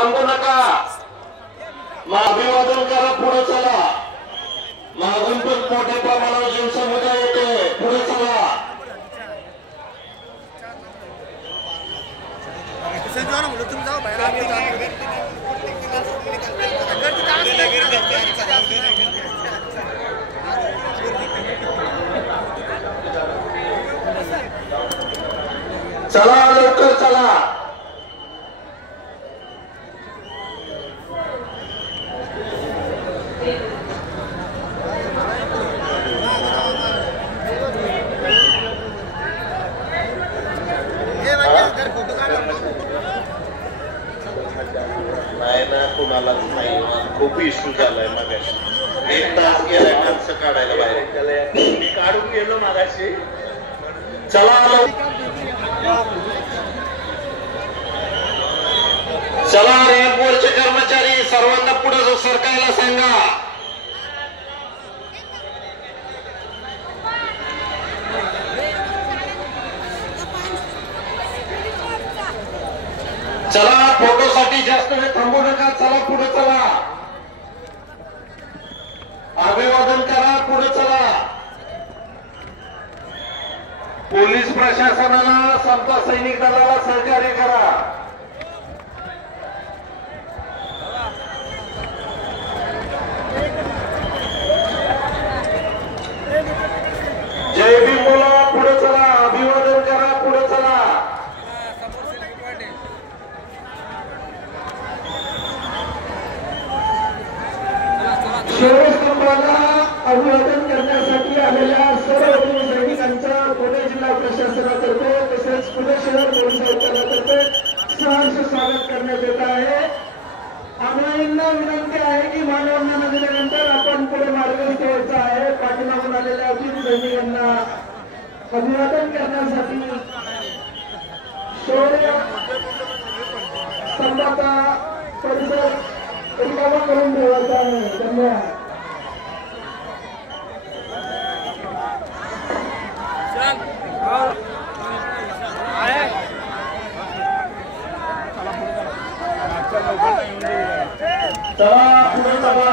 थांबू नका, अभिवादन करा, पुढे चला। मागून पण मोठ्या प्रमाणावर जनसमुदाय येते, पुढे चला। चला लवकर चला। नाही ना, कुणालाच नाही, खूप इश्यू झालाय मागाशी। 1 तास गेलाय माणसं काढायला बाहेर, मी काढून गेलो मागाशी। चला चला, रॅम्पवरचे कर्मचारी सर्वांना पुढे सरकायला सांगा। चला, फोटोसाठी जास्त वेळ थांबू नका, चला पुढे चला, अभिवादन करा, पुढे चला। पोलीस प्रशासनाला, समता सैनिक दलाला सहकार्य करा। जय भीम बोला, पुढे चला, अभिवादन करा, पुढे चला। शौर्यस्तंभाला अभिवादन करण्यासाठी आलेल्या सर्व सैनिकांचा पुणे जिल्हा प्रशासनातर्फे तसेच पुणे शहर पोलीस आयुक्तांतर्फे सहर्ष स्वागत करण्यात येत आहे। आम्हाला विनंती आहे की मानवंदना दिल्यानंतर आपण पुढे मार्गस्थ व्हायचं आहे। पाठीमागून आलेल्या वीर सैनिकांना अभिवादन करण्यासाठी शौर्य स्तंभाचा परिसर रिकामा करून ठेवायचा आहे। धन्यवाद। चला पुढे चला,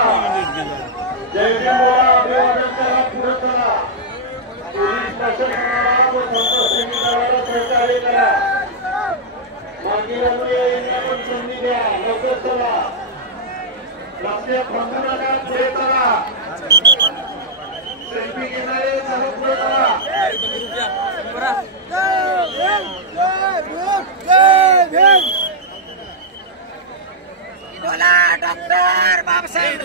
जय भीम बोला, अभिवादन करा, पुढे चला। पोलीस प्रशासनाला व समता सैनिकांना सहकार्य करा। मागील अनुयायींना पण संधी द्या, लवकर चला, रस्ते थांबू नका, पुढे चला। सेल्फी घेणारे चला, पुढे चला। बोला डॉक्टर बाबासाहेब